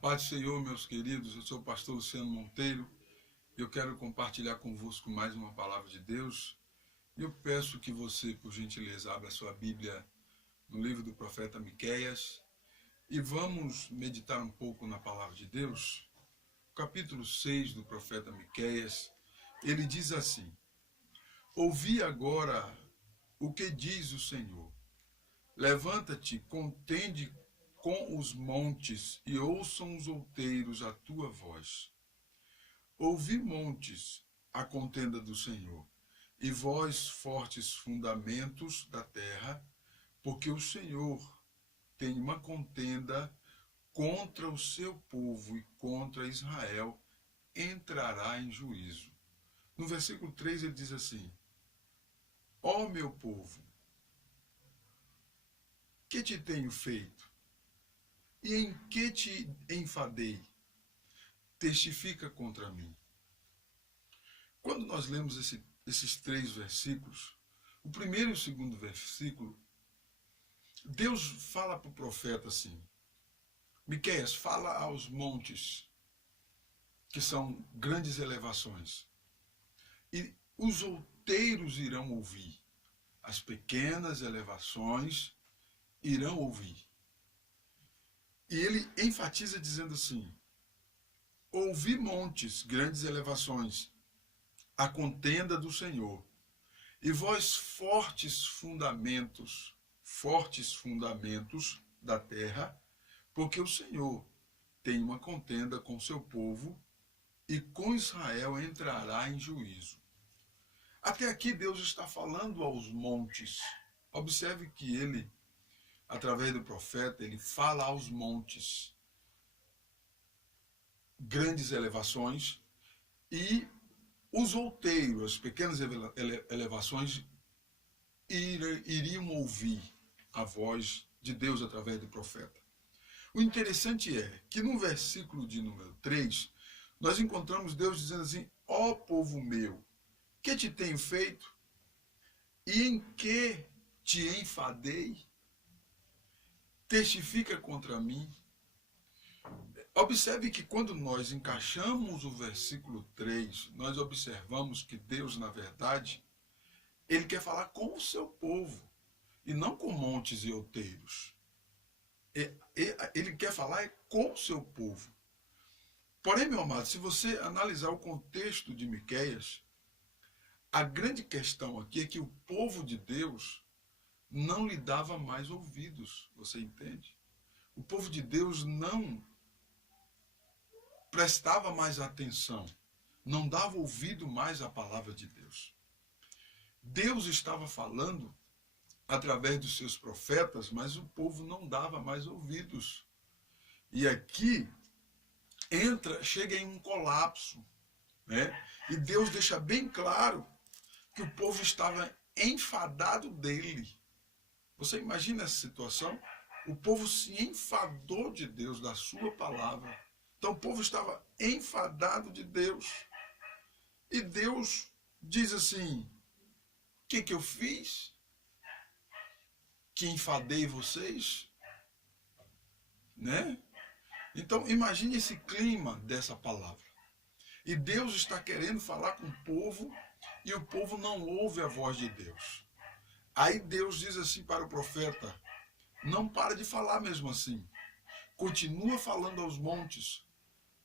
Paz do Senhor, meus queridos, eu sou o pastor Luciano Monteiro e eu quero compartilhar convosco mais uma palavra de Deus. E eu peço que você, por gentileza, abra a sua Bíblia no livro do profeta Miqueias e vamos meditar um pouco na palavra de Deus. O capítulo 6 do profeta Miqueias, ele diz assim: Ouvi agora o que diz o Senhor. Levanta-te, contende com os montes e ouçam os outeiros a tua voz. Ouvi, montes, a contenda do Senhor, e vós, fortes fundamentos da terra, porque o Senhor tem uma contenda contra o seu povo e contra Israel, entrará em juízo. No versículo 3 ele diz assim: Ó meu povo, que te tenho feito? E em que te enfadei? Testifica contra mim. Quando nós lemos esses três versículos, o primeiro e o segundo versículo, Deus fala para o profeta assim: Miqueias, fala aos montes, que são grandes elevações, e os outeiros irão ouvir, as pequenas elevações irão ouvir. E ele enfatiza dizendo assim: ouvi, montes, grandes elevações, a contenda do Senhor, e vós, fortes fundamentos da terra, porque o Senhor tem uma contenda com seu povo, e com Israel entrará em juízo. Até aqui Deus está falando aos montes. Observe que ele, através do profeta, ele fala aos montes, grandes elevações, e os outeiros, as pequenas elevações, iriam ouvir a voz de Deus através do profeta. O interessante é que no versículo de número 3, nós encontramos Deus dizendo assim: ó povo meu, que te tenho feito? E em que te enfadei? Testifica contra mim. Observe que quando nós encaixamos o versículo 3, nós observamos que Deus, na verdade, ele quer falar com o seu povo, e não com montes e outeiros. Ele quer falar com o seu povo. Porém, meu amado, se você analisar o contexto de Miqueias, a grande questão aqui é que o povo de Deus não lhe dava mais ouvidos, você entende? O povo de Deus não prestava mais atenção, não dava ouvido mais à palavra de Deus. Deus estava falando através dos seus profetas, mas o povo não dava mais ouvidos. E aqui chega em um colapso, né? E Deus deixa bem claro que o povo estava enfadado dele. Você imagina essa situação? O povo se enfadou de Deus, da sua palavra. Então o povo estava enfadado de Deus. E Deus diz assim: o que eu fiz? Que enfadei vocês? Né? Então imagine esse clima dessa palavra. E Deus está querendo falar com o povo, e o povo não ouve a voz de Deus. Aí Deus diz assim para o profeta: não para de falar mesmo assim. Continua falando aos montes,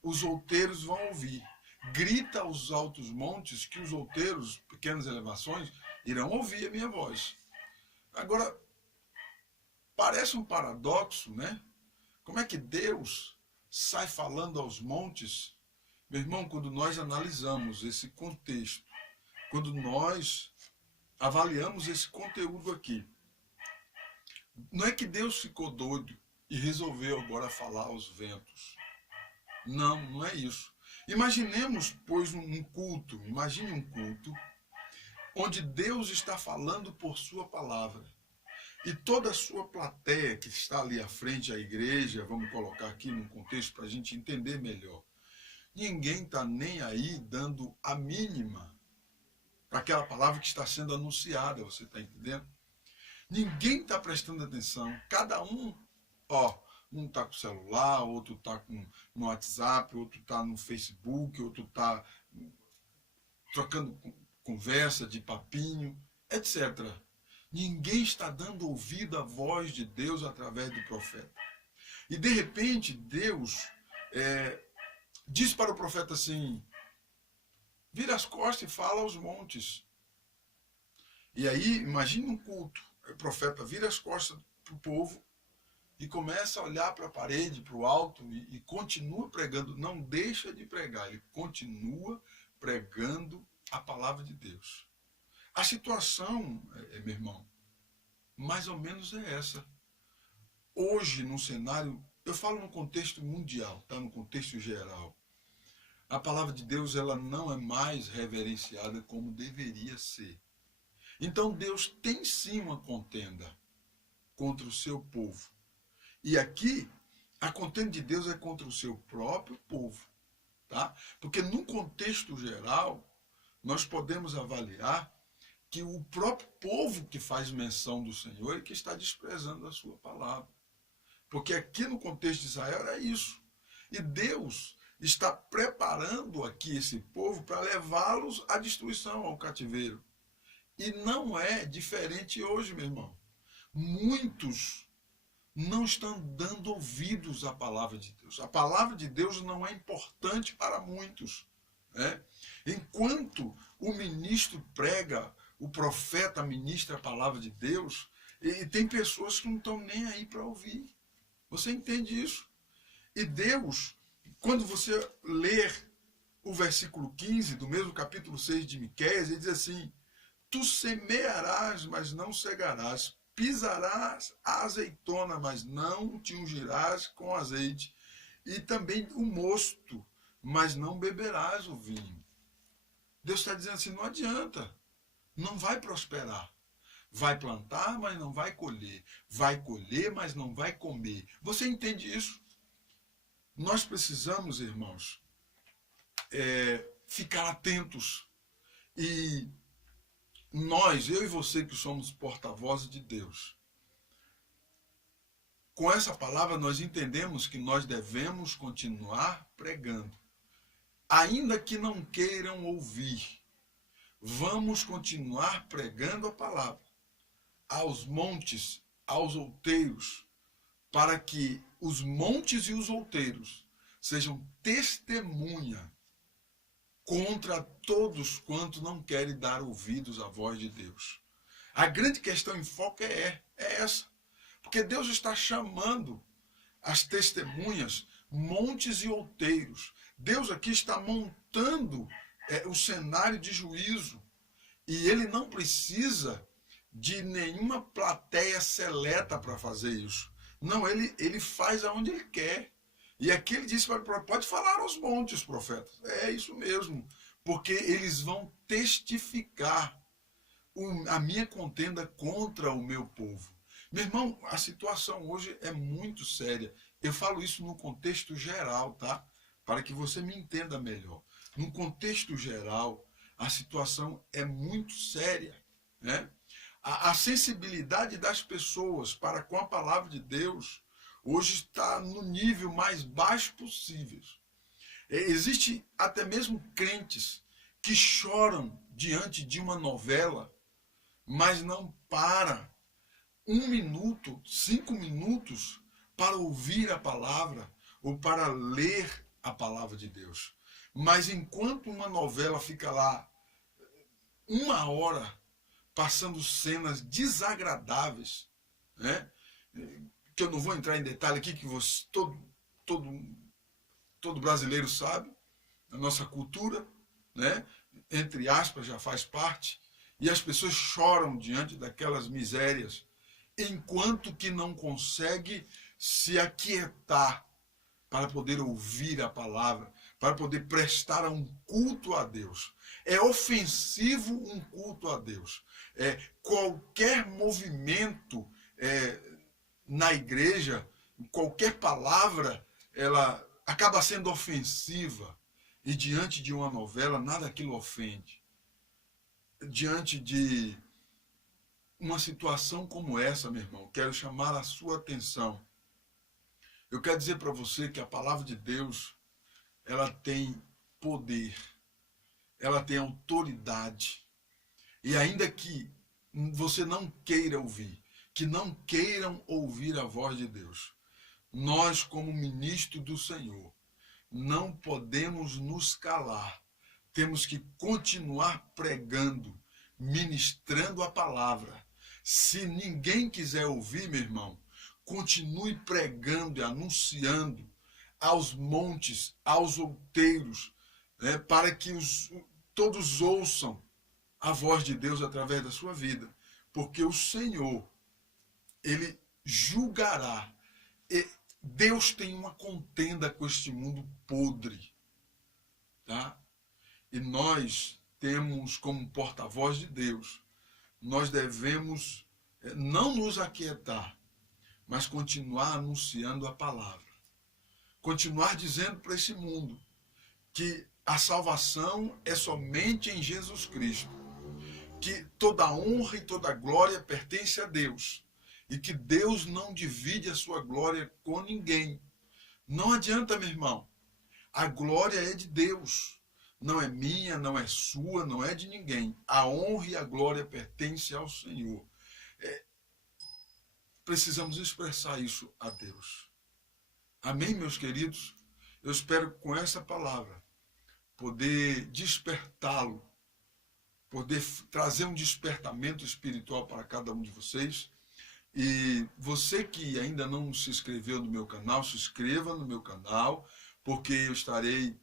os outeiros vão ouvir. Grita aos altos montes, que os outeiros, pequenas elevações, irão ouvir a minha voz. Agora, parece um paradoxo, né? Como é que Deus sai falando aos montes? Meu irmão, quando nós analisamos esse contexto, quando nós avaliamos esse conteúdo aqui, não é que Deus ficou doido e resolveu agora falar aos ventos. Não, não é isso. Imaginemos, pois, imagine um culto, onde Deus está falando por sua palavra. E toda a sua plateia que está ali à frente, a igreja, vamos colocar aqui num contexto para a gente entender melhor. Ninguém está nem aí dando a mínima para aquela palavra que está sendo anunciada, você está entendendo? Ninguém está prestando atenção. Cada um, Um está com o celular, outro está no WhatsApp, outro está no Facebook, outro está trocando conversa de papinho, etc. Ninguém está dando ouvido à voz de Deus através do profeta. E de repente Deus diz para o profeta assim: vira as costas e fala aos montes. E aí, imagine um culto. O profeta vira as costas para o povo e começa a olhar para a parede, para o alto, e continua pregando. Não deixa de pregar, ele continua pregando a palavra de Deus. A situação, meu irmão, mais ou menos é essa. Hoje, no cenário, eu falo no contexto mundial, tá? No contexto geral, a palavra de Deus ela não é mais reverenciada como deveria ser. Então Deus tem sim uma contenda contra o seu povo. E aqui, a contenda de Deus é contra o seu próprio povo. Tá? Porque no contexto geral, nós podemos avaliar que o próprio povo que faz menção do Senhor é que está desprezando a sua palavra. Porque aqui no contexto de Israel era isso. E Deus está preparando aqui esse povo para levá-los à destruição, ao cativeiro. E não é diferente hoje, meu irmão. Muitos não estão dando ouvidos à palavra de Deus. A palavra de Deus não é importante para muitos. Né? Enquanto o ministro prega, o profeta ministra a palavra de Deus, e tem pessoas que não estão nem aí para ouvir. Você entende isso? E Deus, quando você ler o versículo 15 do mesmo capítulo 6 de Miqueias, ele diz assim: tu semearás, mas não cegarás, pisarás a azeitona, mas não te ungirás com azeite, e também o mosto, mas não beberás o vinho. Deus está dizendo assim, não adianta, não vai prosperar. Vai plantar, mas não vai colher. Vai colher, mas não vai comer. Você entende isso? Nós precisamos, irmãos, ficar atentos. E nós, eu e você que somos porta-vozes de Deus, com essa palavra nós entendemos que nós devemos continuar pregando. Ainda que não queiram ouvir, vamos continuar pregando a palavra aos montes, aos outeiros, para que os montes e os outeiros sejam testemunha contra todos quantos não querem dar ouvidos à voz de Deus. A grande questão em foco é essa. Porque Deus está chamando as testemunhas, montes e outeiros. Deus aqui está montando o cenário de juízo. E ele não precisa de nenhuma plateia seleta para fazer isso. Não, ele faz aonde ele quer. E aqui ele disse para o profeta, pode falar aos montes, profetas. É isso mesmo, porque eles vão testificar a minha contenda contra o meu povo. Meu irmão, a situação hoje é muito séria. Eu falo isso no contexto geral, tá? Para que você me entenda melhor. No contexto geral, a situação é muito séria, né? A sensibilidade das pessoas para com a palavra de Deus hoje está no nível mais baixo possível. Existe até mesmo crentes que choram diante de uma novela, mas não param 1 minuto, 5 minutos para ouvir a palavra ou para ler a palavra de Deus. Mas enquanto uma novela fica lá 1 hora passando cenas desagradáveis, né? Que eu não vou entrar em detalhe aqui, que você, todo brasileiro sabe, a nossa cultura, né? Entre aspas, já faz parte, e as pessoas choram diante daquelas misérias, enquanto que não consegue se aquietar para poder ouvir a palavra, para poder prestar um culto a Deus. É ofensivo um culto a Deus. Qualquer movimento na igreja, qualquer palavra, ela acaba sendo ofensiva. E diante de uma novela, nada aquilo ofende. Diante de uma situação como essa, meu irmão, quero chamar a sua atenção. Eu quero dizer para você que a palavra de Deus, ela tem poder, ela tem autoridade. E ainda que você não queira ouvir, que não queiram ouvir a voz de Deus, nós, como ministro do Senhor, não podemos nos calar. Temos que continuar pregando, ministrando a palavra. Se ninguém quiser ouvir, meu irmão, continue pregando e anunciando aos montes, aos outeiros, né, para que todos ouçam a voz de Deus através da sua vida. Porque o Senhor, Ele julgará. Deus tem uma contenda com este mundo podre. Tá? E nós temos como porta-voz de Deus, nós devemos não nos aquietar, mas continuar anunciando a palavra. Continuar dizendo para esse mundo que a salvação é somente em Jesus Cristo, que toda honra e toda glória pertence a Deus, e que Deus não divide a sua glória com ninguém. Não adianta, meu irmão, a glória é de Deus, não é minha, não é sua, não é de ninguém. A honra e a glória pertencem ao Senhor. Precisamos expressar isso a Deus. Amém, meus queridos? Eu espero com essa palavra poder despertá-lo, poder trazer um despertamento espiritual para cada um de vocês. E você que ainda não se inscreveu no meu canal, se inscreva no meu canal, porque eu estarei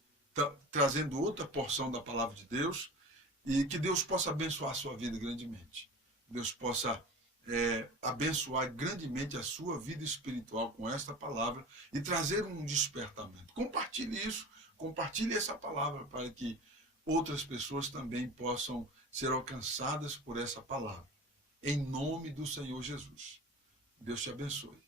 trazendo outra porção da palavra de Deus, e que Deus possa abençoar a sua vida grandemente. Deus possa abençoar grandemente a sua vida espiritual com esta palavra e trazer um despertamento. Compartilhe isso, compartilhe essa palavra para que outras pessoas também possam ser alcançadas por essa palavra. Em nome do Senhor Jesus. Deus te abençoe.